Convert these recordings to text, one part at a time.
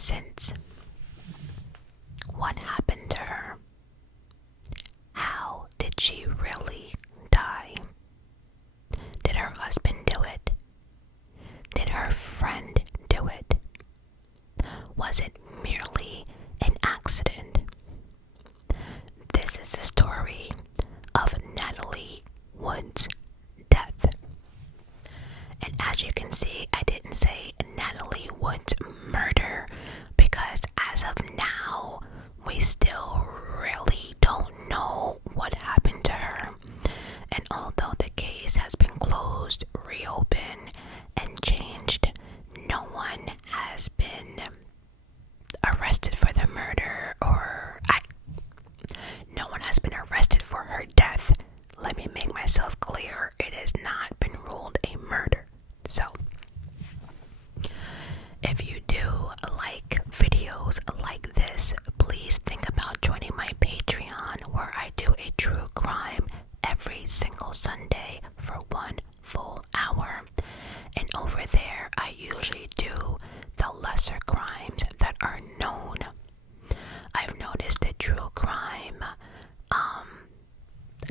since. What happened to her? How did she really die? Did her husband do it? Did her friend do it? Was it merely an accident? This is the story of Natalie Wood's death. And as you can see, I didn't say Natalie Wood's murder because as of now, we still really don't know what happened to her. And although the case has been closed, reopened, and changed, no one has been arrested for the murder no one has been arrested for her death. Let me make myself clear, it has not been ruled a murder. So, if you do like videos like this, please think about joining my Patreon where I do a true crime every single Sunday for 1 full hour. And over there, I usually do the lesser crimes that are known. I've noticed that true crime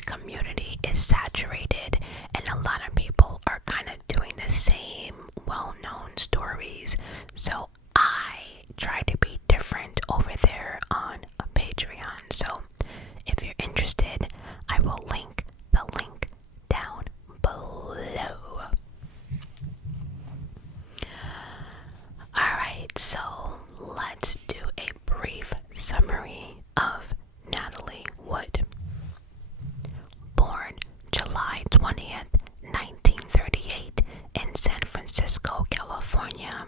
community is saturated and a lot of people are kind of doing the same well-known stories. So I try to be different over there on Patreon. So if you're interested, I will link the link down below. Alright, so let's do a brief summary of Natalie Wood. Born July 20th, 1938 in San Francisco, California.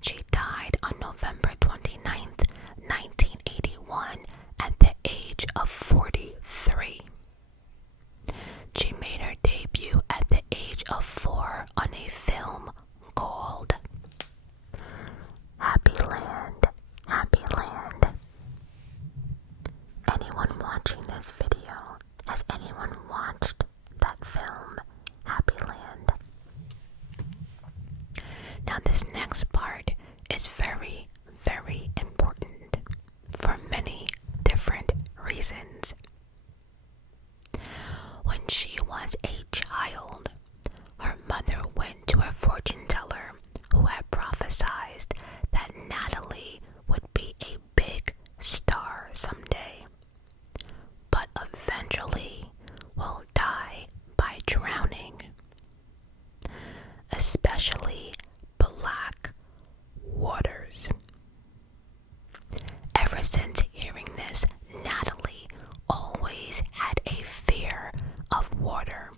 She died on November 29th, 1981 at the age of 43. She made her debut at the age of 4 on a film called Happy Land, Happy Land. Anyone watching this video, has anyone watched that film, Happy Land? Now this next part is very, very important for many different reasons. When she was a child, her mother went to a fortune teller who had prophesied that Natalie would be a big star someday, but eventually will die by drowning, especially black waters. Ever since hearing this, Natalie always had a fear of water,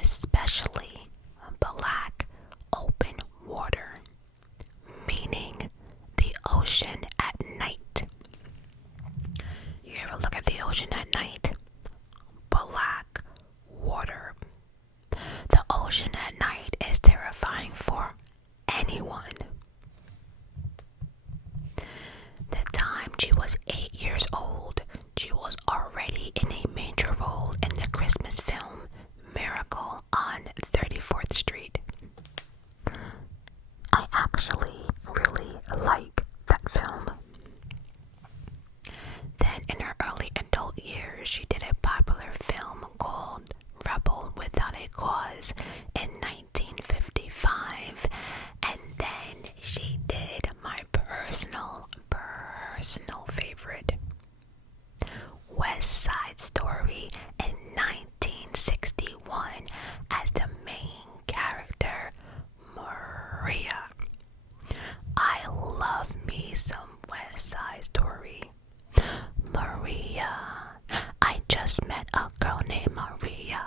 especially black open water, meaning the ocean at night. You ever look at the ocean at night? Black water. The ocean at night is terrifying for anyone. The time she was 8 years old, she was already in a major role in the Christmas film Miracle on 34th Street. I actually really like that film. Then in her early adult years, she did a popular film called Rebel Without a Cause in 1955. And then she did my personal favorite, West Side Story in 1961 as the main character, Maria. I love me some West Side Story. Maria. I just met a girl named Maria,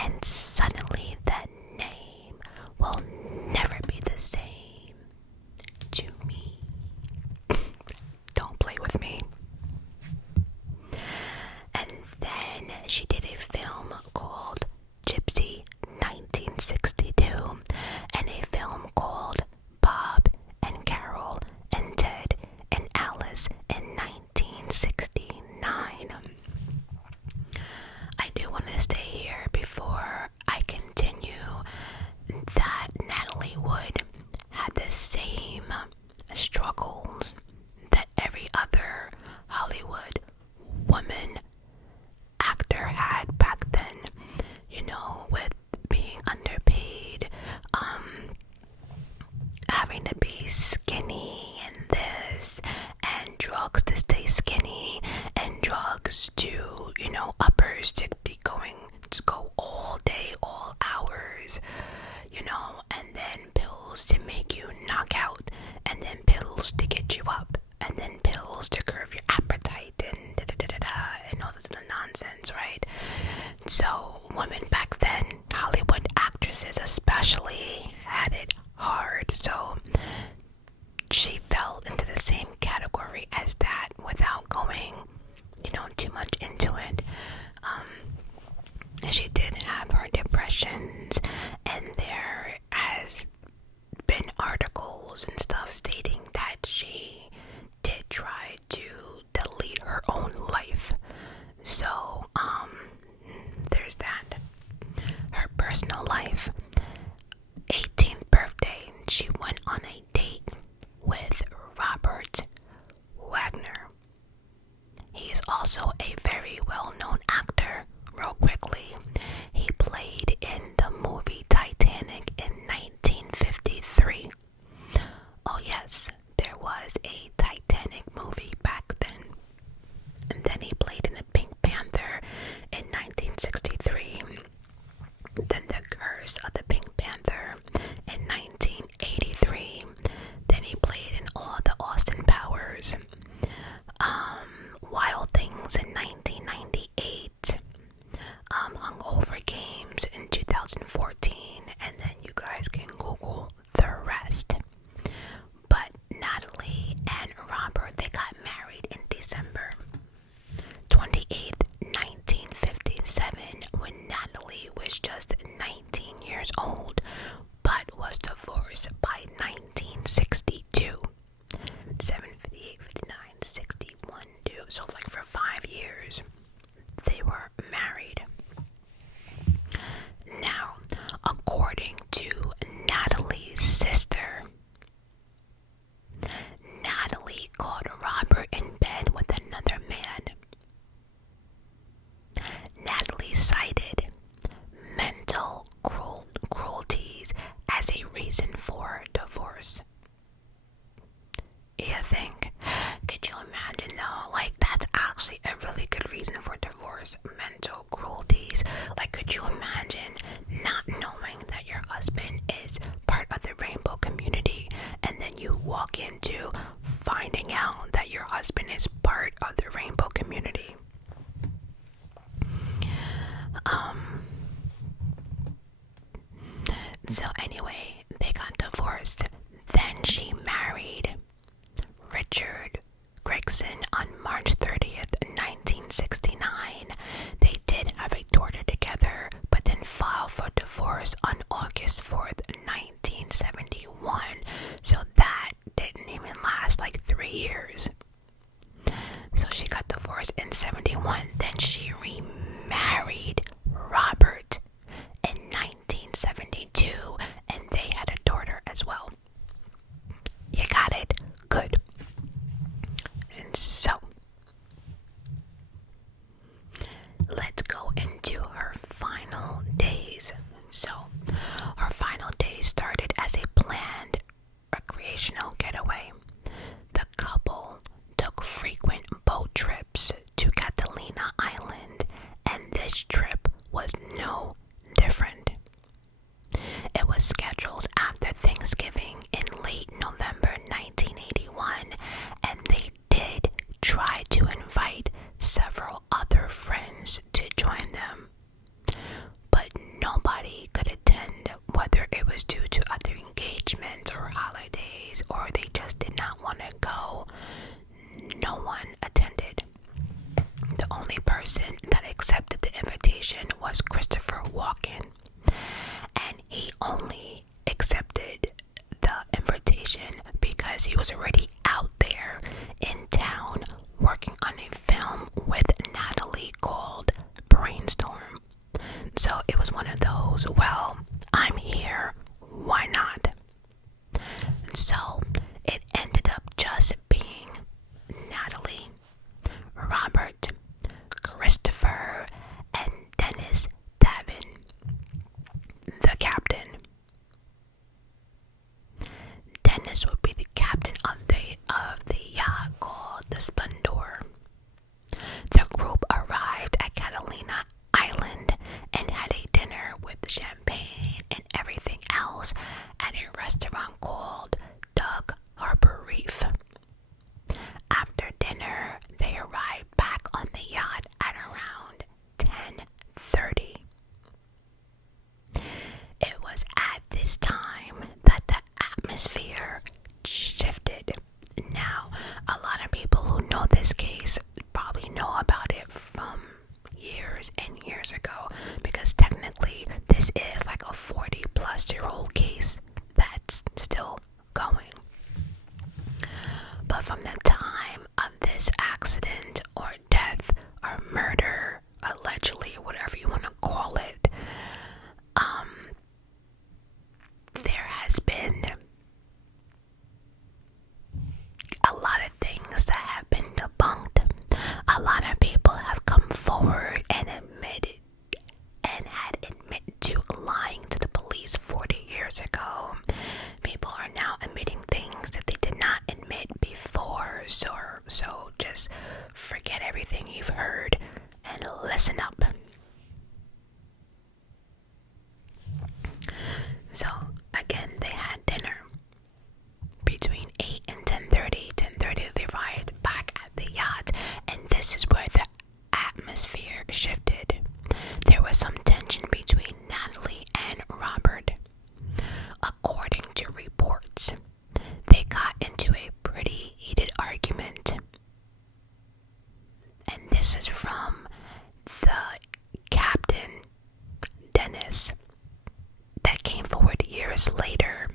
and suddenly that name will never be the same to me. Don't play with me. And then she did a film called Gypsy 1962 and a film called Bob and Carol and Ted and Alice in 1969. I do want to stay here before I continue that Natalie Wood had the same days, and then pills to make you knock out, and then pills to get you up, and then pills to curb your appetite, and and all the nonsense, right? So women back then, Hollywood actresses especially, had it hard. So she fell into the same category as that without going, too much into it. She did have her depressions, and there has been articles and stuff stating that she did try to delete her own life. So, there's that. Her personal life. 18th birthday, she went on a date with Robert Wagner. He is also a very well-known actor. Real quickly, he played in the movie Titanic in 1953. Oh yes, there was a Titanic movie back then. And then he played in the Pink Panther in 1963. Then the Curse of the Pink Panther in 1983. Then he played in all the Austin Powers. Wild Things in 1998. Hungover Games in 2014. And then you guys can Google the rest. But Natalie and Robert, they got married in December 28th, 1957, when Natalie was just 19 years old, but was divorced by 1962. 7, 58, 59, 61, 2. So like for 5 years, they were married. Now, according to Natalie's sister, Natalie caught Robert in bed with another man. Natalie cited mental cruelties as a reason for divorce. You think? Could you imagine though? Like, that's actually a really good reason for divorce. Mental cruelties. Like, could you imagine not knowing that your husband is part of the rainbow community, and then you walk into finding out that your husband is part of the rainbow community? So anyway, they got divorced. Then she married Richard Gregson on March 30th, 1969. They did have a daughter together, but then filed for divorce on August 4th, 1971. So that didn't even last like 3 years. So she got divorced in 71. Then she remarried Robert in 1972, and they had a daughter as well. You got it? Good. And so, let's go into her final days. So, her final days started as a planned recreational getaway. The couple took frequent boat trips to Catalina Island, and this trip was no different. It was scheduled after Thanksgiving in late November 1981, and they did try to invite several other friends to join them, but nobody could attend, whether it was due to other engagements or holidays, or they just did not want to go. No one attended. The only person that accepted the invitation was Christopher Walken, and he only accepted the invitation because he was already out there in town working on a film with Natalie called Brainstorm. So it was one of those, well, I'm here, why not? So it ended up just being Natalie, Robert, Christopher, and Dennis Davin, the captain. Dennis would be the captain of the yacht called the Splendor. The group arrived at Catalina Island and had a dinner with champagne and atmosphere shifted. Now, a lot of people who know this case probably know about it from years and years ago, because technically this is like a 40-plus-year-old case that's still going. But from the time of this accident or death or murder, allegedly, whatever you want to call it, there has been a lot of things that have been debunked. A lot of people have come forward and admitted to lying to the police 40 years ago. People are now admitting things that they did not admit before. So just forget everything you've heard and listen up. So again, they had dinner between 8 and 10:30. 10:30 they arrived back at the yacht, and this is where the atmosphere shifted. There was some tension between Natalie and Robert. According to reports, they got into a pretty heated argument. And this is from the captain, Dennis, that came forward years later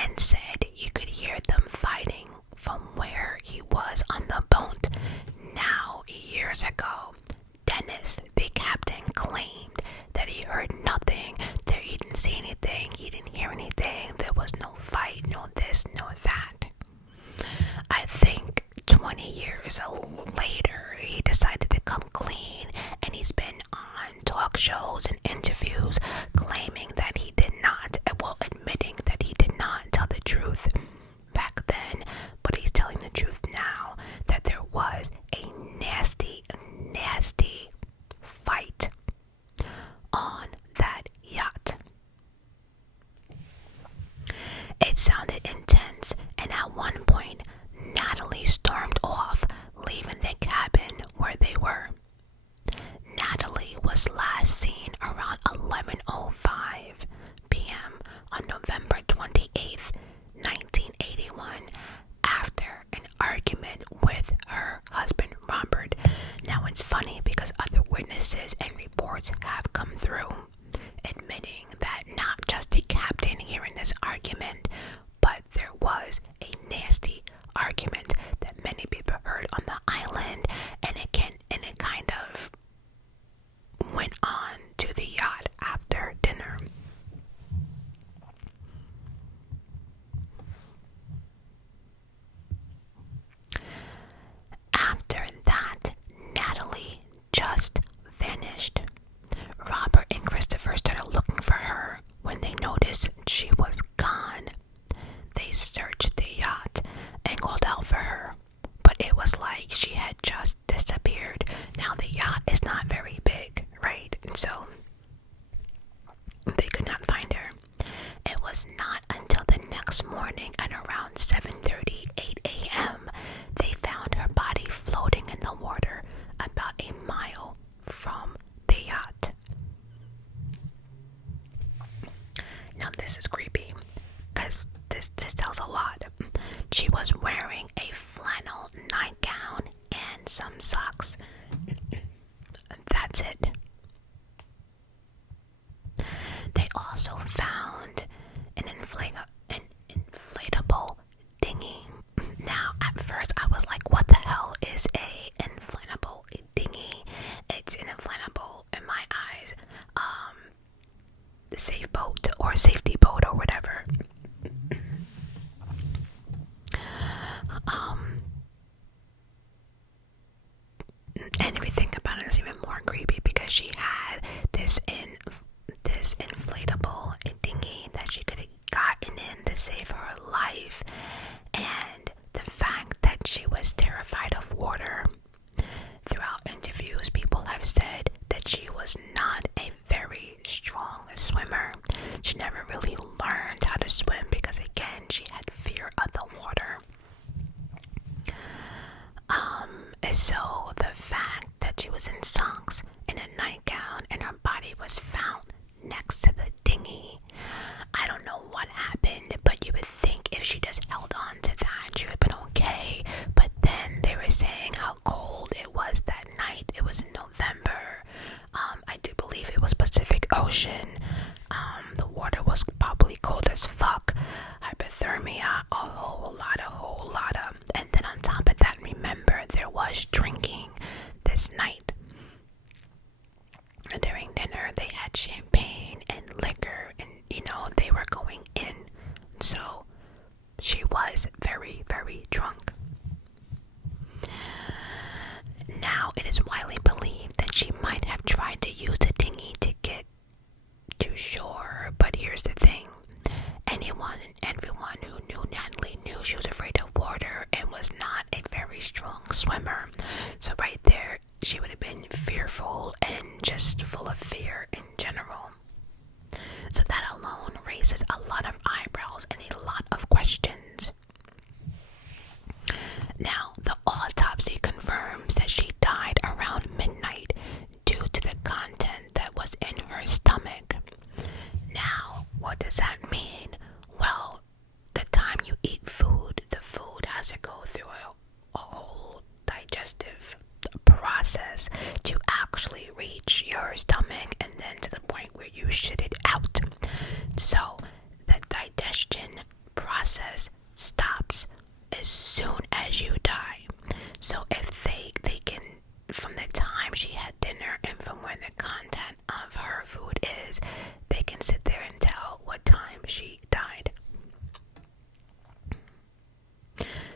and said you could hear them fighting from where he was on the boat. Now, years ago, Dennis, the captain, claimed that he heard nothing, that he didn't see anything, he didn't hear anything, there was no fight, no this, no that. I think 20 years later, he decided to come clean, and he's been on talk shows and interviews claiming that he did not, admitting that he did not tell the truth back then, but he's telling the truth now, that there was a nasty fight on that yacht. It sounded intense, and at one point, Natalie stormed off, leaving the cabin where they were. Natalie was last seen around 11:05 p.m. on November 28th, 1981, after an argument with her husband Robert. Now it's funny because other witnesses and reports have come through admitting that not just the captain hearing this argument, but there was a nasty argument that many people heard on the island, and it kind of went on to the yacht after dinner. After that, Natalie just vanished. Robert and Christopher started looking for her. When they noticed she was gone, they searched the yacht and called out for her, but it was like she had just disappeared. Now the yacht is not very big, right? And so they could not find her. It was not until the next morning at around 7:30, 8 a.m. they found her body floating in the water about a mile from the yacht. Now this is creepy, because this tells a lot. She was wearing a flannel nightgown and some socks. That's it. They also found an inflatable dinghy. Now, at first, I was like, what the hell is a inflatable dinghy? It's an inflatable, in my eyes, the safe boat or safety boat or whatever. And if you think about it, it's even more creepy because she had this inflatable dinghy that she could have gotten in to save her life, and the fact that she was terrified of water. Throughout interviews, people have said that she was not a very strong swimmer. She never really everyone who knew Natalie knew she was afraid of water and was not a very strong swimmer. So right there, she would have been fearful and just full of fear in general. So that alone raises a lot of eyebrows and a lot of questions. Now, the autopsy confirms that she died around midnight due to the content that was in her stomach. Now, what does that mean? Well, the time you eat food, the food has to go through a whole digestive process to actually reach your stomach and then to the point where you shit it out. So the digestion process stops as soon as you die. So if they can, from the time she had dinner and from where the content of her food is, they can sit there and tell what time she died.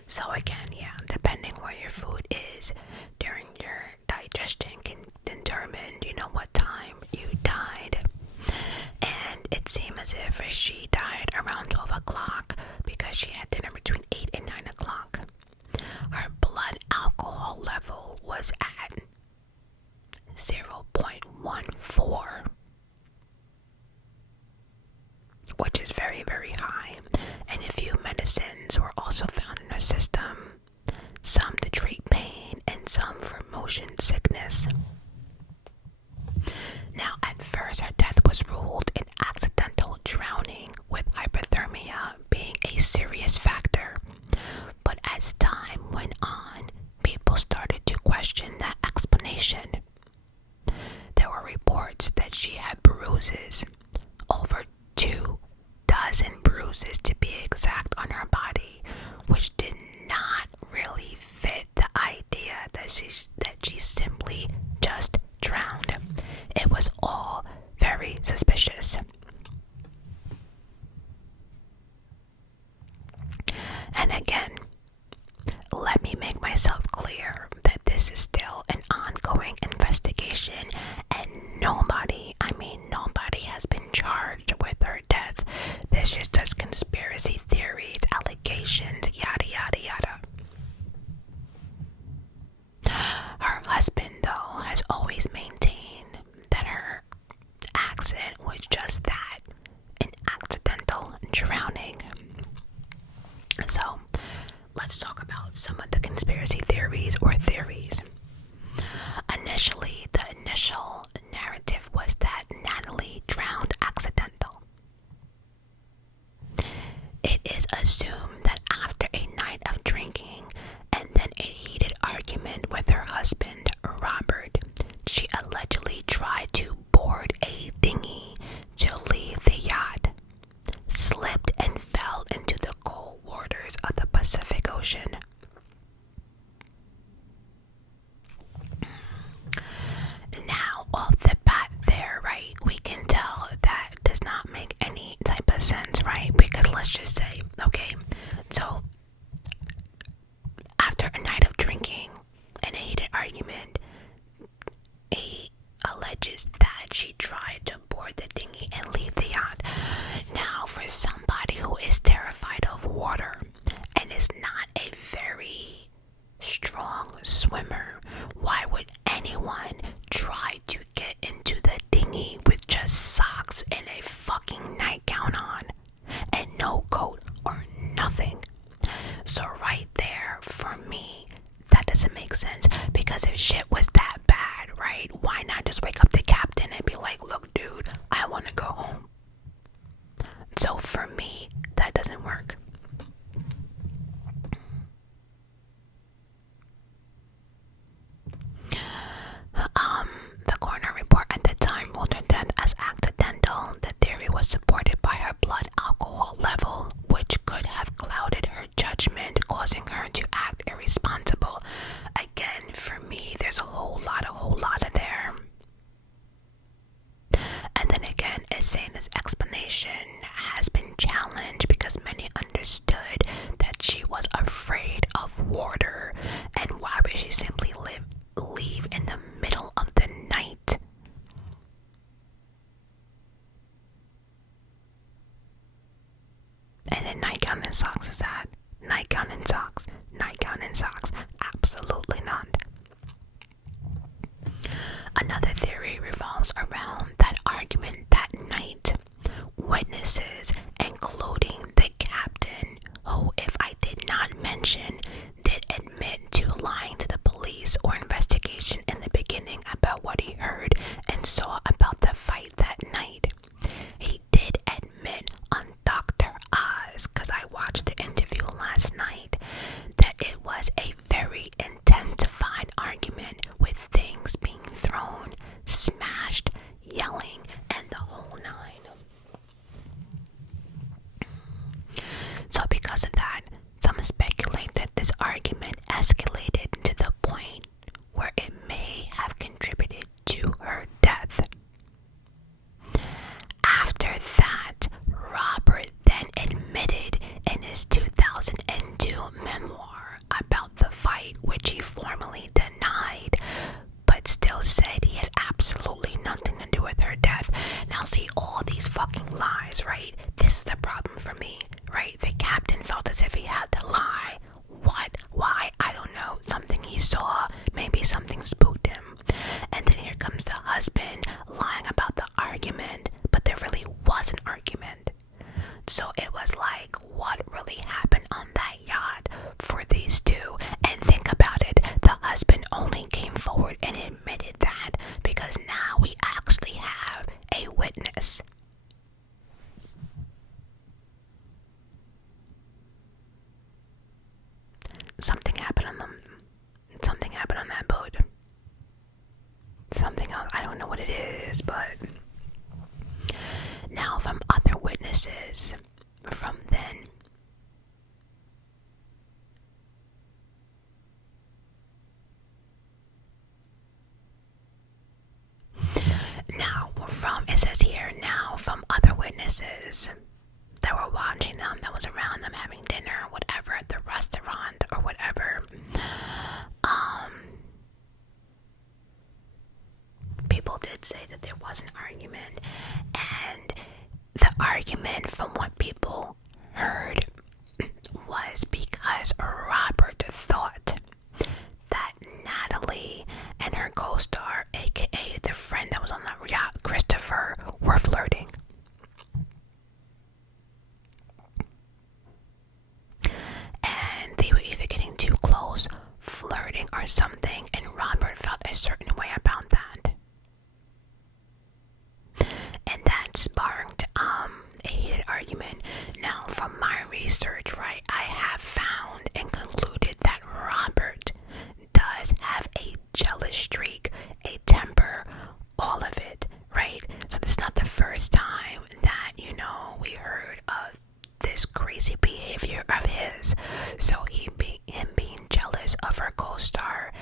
So again, yeah, depending where your food is during your digestion can determine, what time you died. And it seemed as if she died around 12 o'clock because she had dinner between 8 and 9 o'clock. Her blood alcohol level was at 0.14, which is very, very high. And a few medicines were also found in her system, some to treat pain and some for motion sickness. Now, at first, her death was ruled an accidental drowning, with hypothermia being a serious factor. But as time went on, people started to question that explanation. There were reports that she had bruises, over 24 bruises to be exact, on her body, which did not really fit the idea that she simply just drowned. It was all very suspicious. And again, let me make myself clear that this is still an ongoing investigation and nobody has been charged with her death. This is just conspiracy theories, allegations, yada yada yada. Her husband, though, has always maintained that her accident was just that, an accidental drowning. So, let's talk about some of the conspiracy theories or theories. Initially, the initial narrative was that Natalie drowned accidental. It is assumed that after a night of drinking and then a heated argument with her husband, Robert, she allegedly tried to board a dinghy to leave the yacht, slipped and fell into the cold waters of the Pacific Ocean. Now, off the bat there, right, we can tell that does not make any type of sense, right? Because let's just say, okay, so after a night of drinking and a heated argument, he alleges that she tried to board the dinghy and leave the yacht. Now, for somebody who is terrified of water and is not a very strong swimmer, why would anyone try to get into the dinghy with just socks and a fucking nightgown on and no coat or nothing? So right there, for me, that doesn't make sense, because if shit was that bad, right, why not just wake up the captain and be like, look dude, I want to go home? So for me, that doesn't work. The coroner report at the time ruled her death as accidental. The theory was supported by her blood alcohol level, which could have clouded her judgment, causing her to act irresponsible. Again, for me, there's a whole lot of there. And then again, it's saying this explanation has been challenged And then nightgown and socks is that? Nightgown and socks. Nightgown and socks. Absolutely not. Another theory revolves around that argument that night. Witnesses, including the captain, who, if I did not mention, did admit to lying to the police or investigation in the beginning about what he heard and saw about the fight that night. He did admit on Dr. Oz, because I watched the interview last night, that it was a very intensified argument with things being thrown, smashed, yelling, and the whole nine. So because of that, some speculate that this argument escalated to the point where it may have contributed to her death. After that, Robert then admitted in his 2002 memoir about the fight, which he formally denied, but still said he had absolutely nothing to do with her death. Now see, all these fucking lies, right? This is the problem for me, right? The captain felt as if he had to lie. What? Why? I don't know. Something he saw. Maybe something spooked him. And then here comes the husband lying about the argument, but there really was an argument. So it was like, what really happened on that yacht for these two? And think about it, the husband only came forward and admitted that because now we actually have a witness. Something happened on them. Something happened on that boat. Something else. I don't know what it is, but now from other witnesses from then. It says here, now from other witnesses that were watching them, that was around them having dinner, whatever, at the restaurant or whatever. People did say that there was an argument, and the argument, from what people heard, was because Robert thought that Natalie and her co-star, aka the friend that was on the yacht, Christopher, were flirting. And they were either getting too close, flirting, or something, and Robert felt a certain way about that. And that sparked a heated argument. Now, from my research, right, I have found and concluded that Robert does have a jealous streak, a temper, all of it, right? So this is not the first time that, we heard of this crazy behavior of his. So him being jealous of her co-star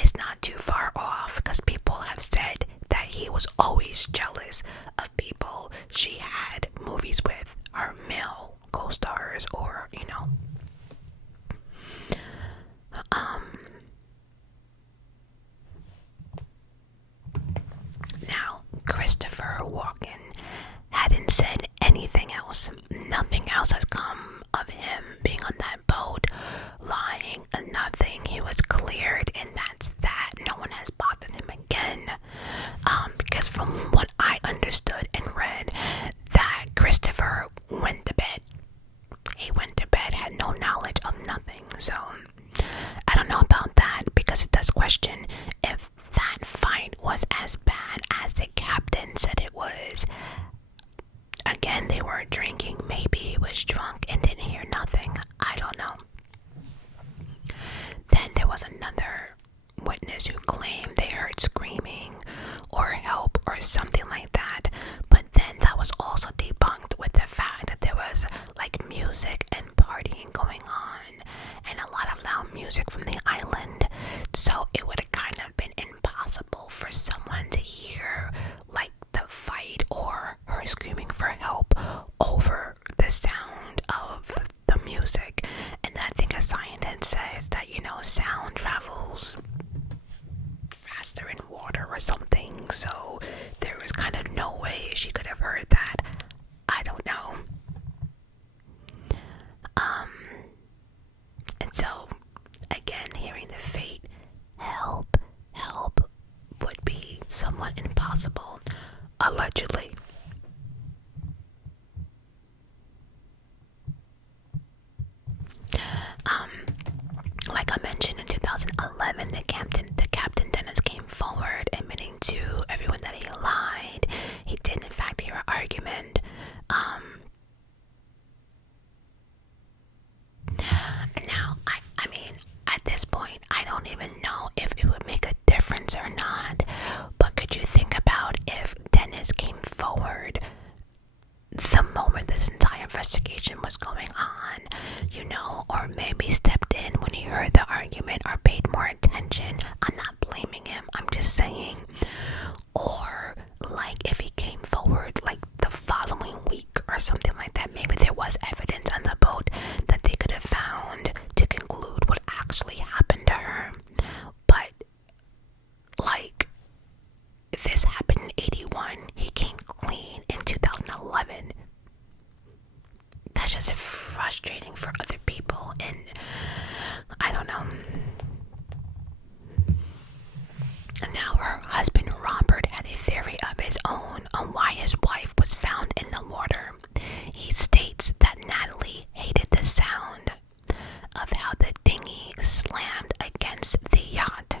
is not too far off, because people have said that he was always jealous of people she had movies with, her male co-stars, or now Christopher Walken hadn't said anything else. Nothing else has come of him being on that boat, lying, nothing. He was cleared, and that's that. No one has bothered him again. Because from what I understood and read, that Christopher went to bed. He went to bed, had no knowledge of nothing. So I don't know about that, because it does question if that fight was as bad as the captain said it was. Again, they were drinking. Maybe he was drunk and didn't hear nothing. I don't know. Then there was another witness who claimed they heard screaming or help or something like that. But then that was also debunked with the fact that there was like music and partying going on and a lot of loud music from the island. So it would have kind of been impossible for someone to hear like the fight or her screaming for help over the sound of the music. And I think a scientist says that sound travels faster in water or something, so there was kind of no way she could have heard that. I don't know. was going on, or maybe stepped in when he heard the argument or paid more attention. I'm not blaming him, I'm just saying. Or like if he came forward like the following week or something like that, maybe there was evidence on the boat that they could have found to conclude what actually happened to her. But like, this happened in 81, he came clean in 2011. That's just frustrating for other people, and I don't know. Now her husband Robert had a theory of his own on why his wife was found in the water. He states that Natalie hated the sound of how the dinghy slammed against the yacht.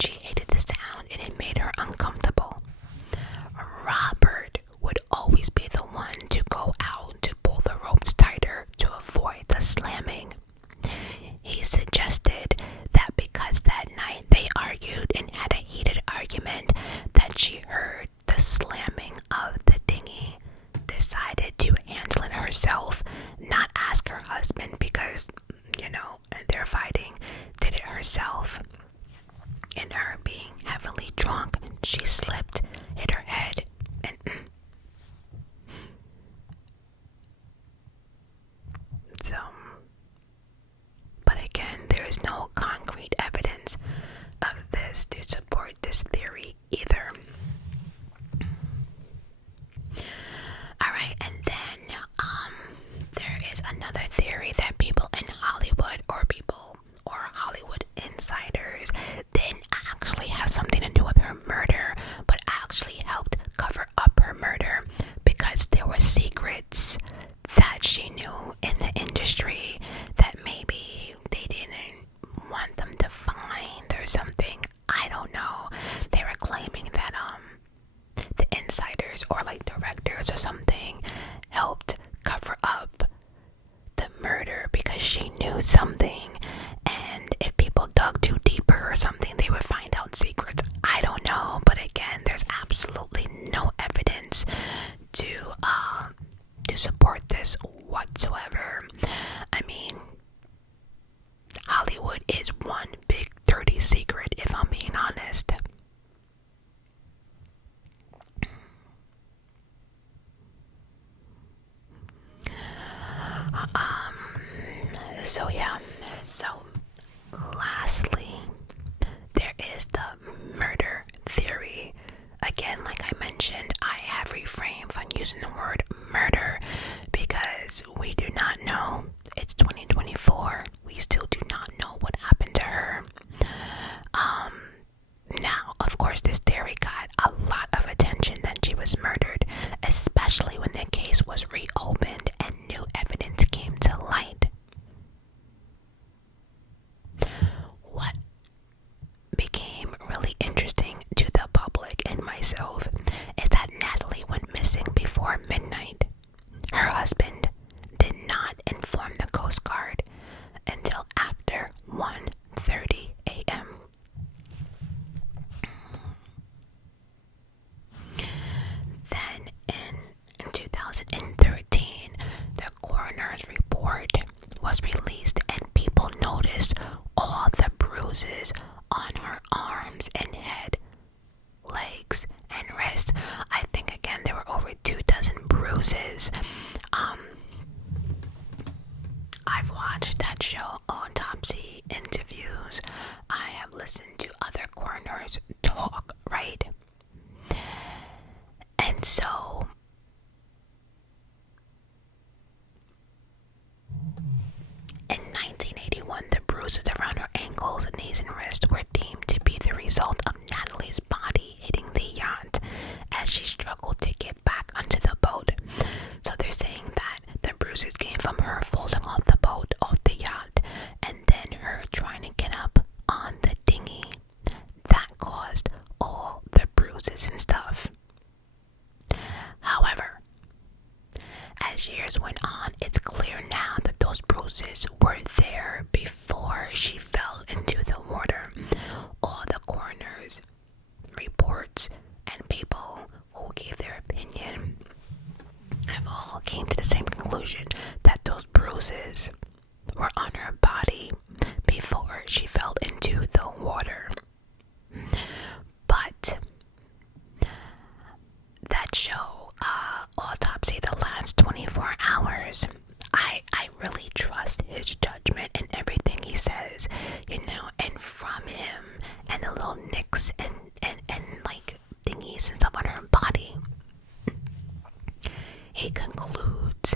She hated the sound and it made her uncomfortable. Robert would always be the one to go out to pull the ropes tighter to avoid the slamming. He suggested that because that night they argued and had a heated argument, that she heard the slamming of the dinghy, decided to handle it herself, not ask her husband because, they're fighting, did it herself. And her being heavily drunk, she slipped, hit her head, and so. But again, there is no concrete evidence of this to support this theory either. Alright, and then there is another theory that people in Hollywood or Hollywood insiders didn't actually have something to do with her murder, but actually helped cover up her murder because there were secrets that she knew in the industry that maybe they didn't want them to find or something. I don't know. They were claiming that the insiders or like directors or something helped cover up the murder because she knew something, and if people dug too deeper or something, they would find out secrets. I don't know, but again, there's absolutely no evidence to support this whatsoever. I mean, Hollywood is one big dirty secret, if I'm being honest. So lastly, there is the murder theory. Again, like I mentioned, I have refrained from using the word murder because we do not know. It's 2024. We still do not know what happened to her. Now, of course, this theory got a lot of attention that she was murdered, especially when the case was reopened and new evidence came to light. What became really interesting to the public and myself is that Natalie went missing before midnight. Her husband did not inform the Coast Guard until after 1:30 a.m. Then in 2013, the coroner's report was released and people noticed all the bruises on her arms and head, legs, and wrist. I think again there were over 24 bruises. I've watched that show, Autopsy interviews. I have listened to other coroners talk, right? And so in 1981, the bruises around her ankles, knees, and wrists were deemed to be the result of Natalie's body hitting the yacht as she struggled to get back onto the boat. So they're saying that the bruises came from her falling off the boat, off the yacht, and then her trying to get up on the dinghy. That caused all the bruises and stuff. However, as years went on, it's clear now that those bruises were there before she fell into the water. All the coroner's reports and people who gave their opinion have all came to the same conclusion he concludes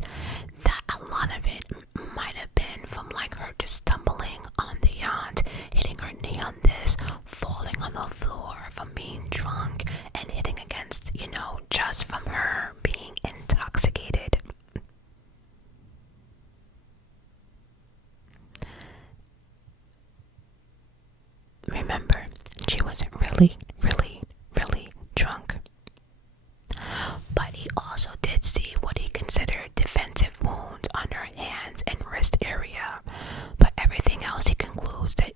that a lot of it might have been from like her just stumbling on the yacht, hitting her knee on this, falling on the floor from being drunk, and hitting against, just from her being intoxicated. Remember, she was really, really, really drunk. But he also did see what he considered defensive wounds on her hands and wrist area. But everything else, he concludes that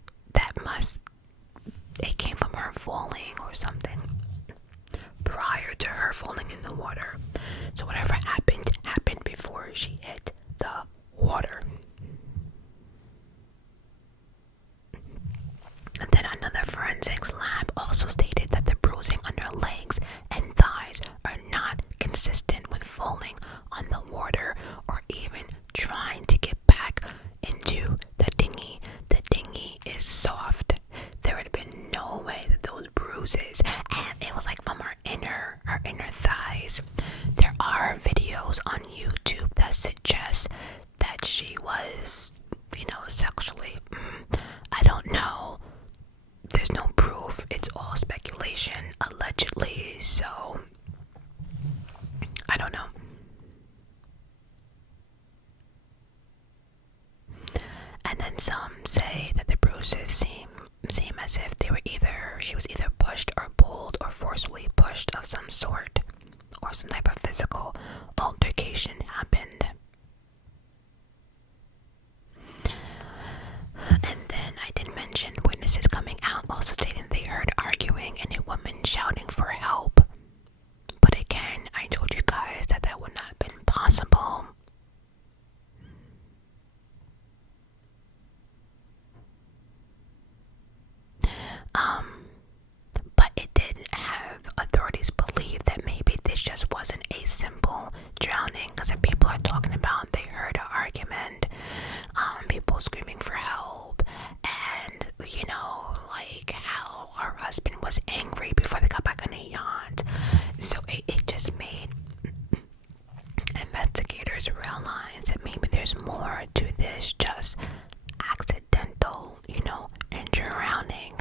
it came from her falling or something prior to her falling in the water. So whatever happened before she hit the water. And then another forensics lab also stated that the bruising on her legs and thighs are not consistent with falling on the water or even trying to get back into the dinghy. The dinghy is soft. There would have been no way that those bruises, and it was like from her inner thighs. There are videos on YouTube that suggest that she was, sexually, I don't know. There's no proof. It's all speculation, allegedly, so I don't know. And then some say that the bruises seem as if she was either pushed or pulled or forcefully pushed of some sort, or some type of physical altercation happened. And then I did mention witnesses coming out also stating they heard arguing and a woman shouting for help. But again, I told you guys that would not have been possible. But it did have authorities believe that maybe this just wasn't a simple drowning, because if people are talking about they heard an argument, people screaming for help, and like how her husband was angry before they got back on the yacht. So it just made investigators realize that maybe there's more to this just accidental, drowning.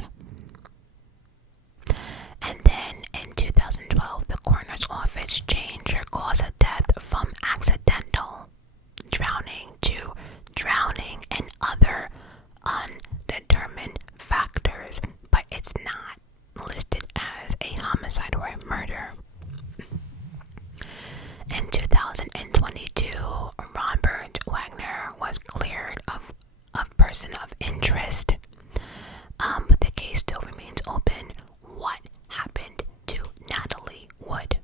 And then in 2012, the coroner's office changed her cause of death from accidental drowning to drowning and other undetermined factors, but it's not listed as a homicide or a murder. In 2022, Robert Wagner was cleared of person of interest, but the case still remains open. What happened to Natalie Wood?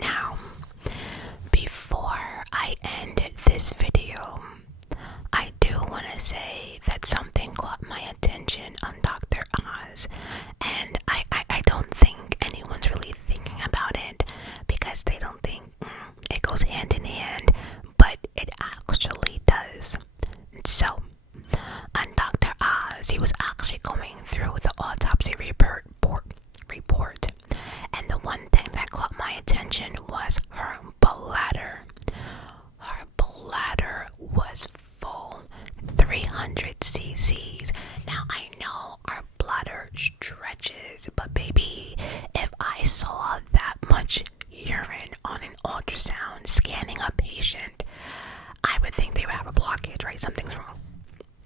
Now, before I end this video, I do want to say that something caught my attention on Dr. Oz, and I don't think anyone's really thinking about it because they don't think it goes hand in hand, but it actually does. So, on Dr. Oz, he was actually going through the autopsy report, and the one thing that caught my attention was her bladder. Her bladder was full, 300 cc's. Now, I know our bladder stretches, but baby, if I saw that much urine on an ultrasound scanning a patient, I would think they would have a blockage, right? Something's wrong.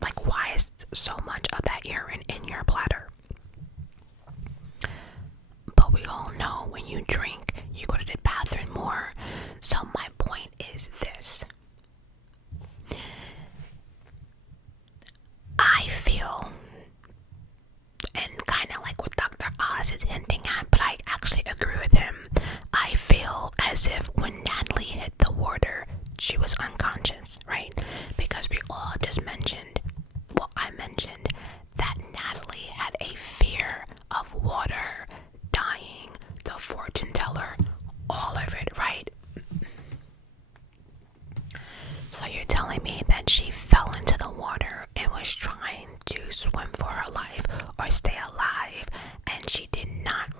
Like, why is so much of that urine in your bladder? But we all know when you drink, you go to the bathroom more. So my point is this. I feel, and kind of like what Dr. Oz is hinting at, but I actually agree with him. I feel as if when Natalie hit the water, she was unconscious, right? Because we all just mentioned, well, I mentioned that Natalie had a fear of water, dying, the fortune teller, all of it, right? So you're telling me that she fell into the water and was trying to swim for her life or stay alive, and she did not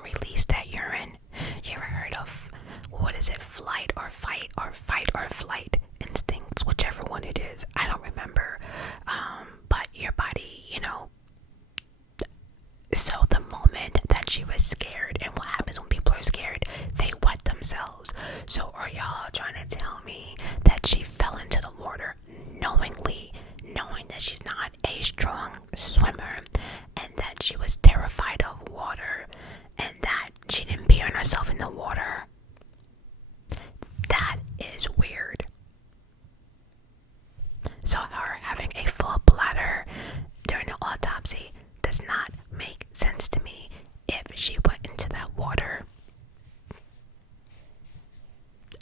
water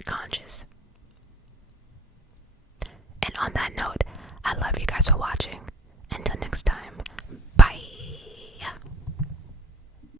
conscious. And on that note, I love you guys for watching.